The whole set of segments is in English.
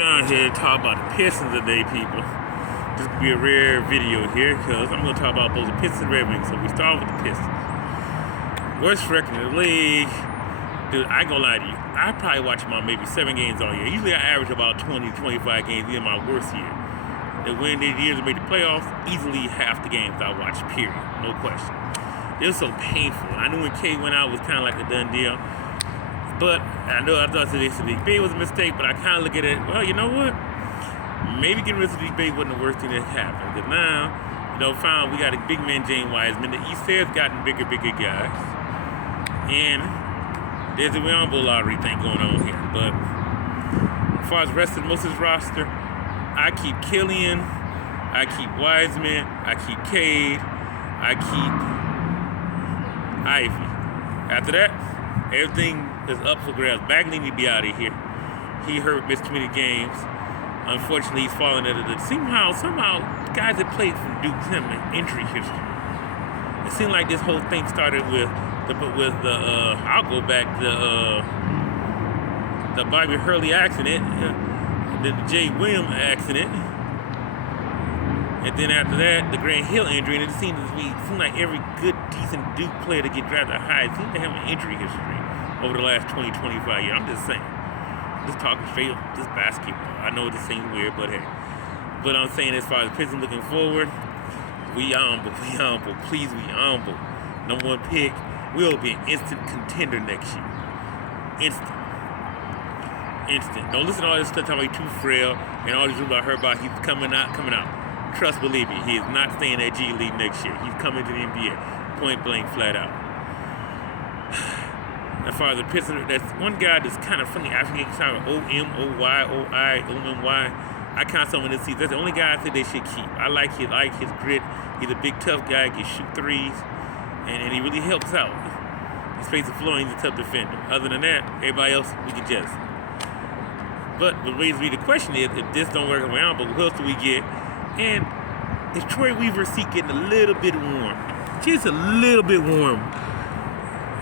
down here to talk about the Pistons today, people. This could be a rare video here because I'm going to talk about both the Pistons and Red Wings. So we start with the Pistons. Worst record in the league. Dude, I ain't gonna lie to you. I probably watch about maybe 7 games all year. Usually I average about 20, 25 games in my worst year. And when the years made the playoffs, easily half the games I watched, period. No question. It was so painful. I knew when K went out, it was kind of like a done deal. But I thought this big was a mistake, but I kind of look at it, well, you know what? Maybe getting rid of these big wasn't the worst thing that happened. Because now, we got a big man, James Wiseman. The East has gotten bigger guys. And there's a Wemble lottery thing going on here. But as far as the rest of most of this roster, I keep Killian, I keep Wiseman, I keep Cade, I keep Ivy. After that, everything is up for grabs. Bagley need to be out of here. He hurt, missed too many games. Unfortunately, he's falling into the somehow guys that played from Duke have an injury history. It seemed like this whole thing started with I'll go back to the Bobby Hurley accident, the Jay Williams accident, and then after that the Grant Hill injury. And it seemed like every good, decent Duke player to get drafted high seemed to have an injury history over the last 20, 25 years. I'm just saying. Just talking straight up, just basketball. I know this seems weird, but hey. But I'm saying as far as Pistons looking forward, we humble. Please, we humble. Number 1 pick. We'll be an instant contender next year. Instant. Don't listen to all this stuff talking about he's too frail and all these rumors I heard about he's coming out. Trust, believe me, he is not staying at G League next year. He's coming to the NBA. Point blank, flat out. As far as the Pistons, that's one guy that's kind of funny. I forget kind of O-M-O-Y-O-I-O-M-Y. I count someone this season. That's the only guy I think they should keep. I like his grit. He's a big, tough guy. He can shoot threes. And he really helps out. He spaces the floor and he's a tough defender. Other than that, everybody else we can just. But what raises me the question is, if this don't work around, but who else do we get? And is Troy Weaver's seat getting a little bit warm? Just a little bit warm.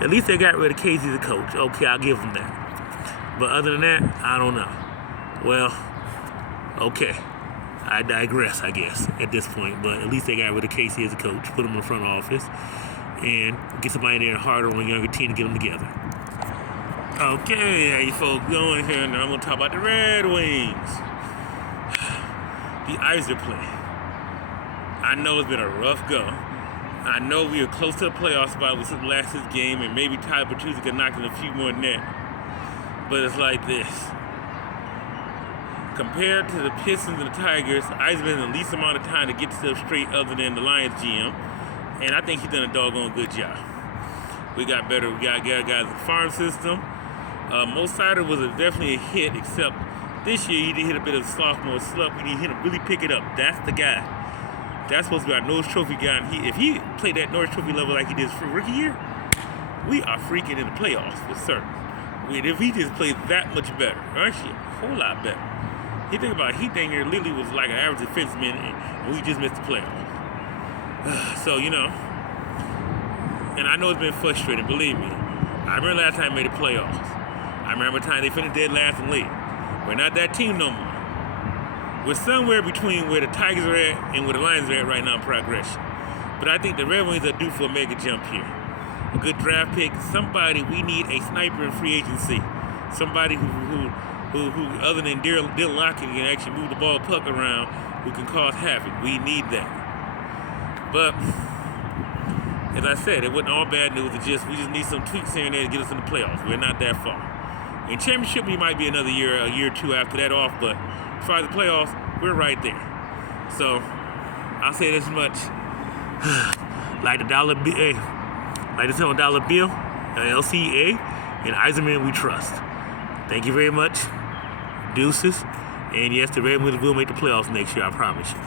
At least they got rid of Casey as a coach. Okay, I'll give them that. But other than that, I don't know. Well, okay. I digress, I guess, at this point. But at least they got rid of Casey as a coach, put him in the front office, and get somebody in there harder on a younger team to get them together. Okay, how you folks going here? Now I'm going to talk about the Red Wings. The Iser play. I know it's been a rough go. I know we were close to the playoff spot with some last game, and maybe Ty Bertuzzi could knock in a few more net. But it's like this. Compared to the Pistons and the Tigers, Iserman has the least amount of time to get stuff straight other than the Lions GM. And I think he's done a doggone good job. We got better. We got guys in the farm system. Mo Sider was definitely a hit, except this year he did hit a bit of a sophomore slump. We need him to really pick it up. That's the guy. That's supposed to be our Norris Trophy guy. And if he played that Norris Trophy level like he did for rookie year, we are freaking in the playoffs for certain. If he just plays that much better, actually a whole lot better. He dang near literally was like an average defenseman, and we just missed the playoffs. So, and I know it's been frustrating, believe me. I remember last time they made the playoffs. I remember the time they finished dead last in the league. We're not that team no more. We're somewhere between where the Tigers are at and where the Lions are at right now in progression. But I think the Red Wings are due for a mega jump here. A good draft pick, somebody, we need a sniper in free agency. Somebody who other than Dylan Lockett can actually move the ball puck around, who can cause havoc. We need that. But as I said, it wasn't all bad news. We just need some tweaks here and there to get us in the playoffs. We're not that far. In championship, we might be another year, a year or two after that off. But as far as the playoffs, we're right there. So I'll say this much: like the $1 bill, like the $7 bill, LCA, and Iserman, we trust. Thank you very much. Deuces. And yes, the Red Wings will make the playoffs next year, I promise you.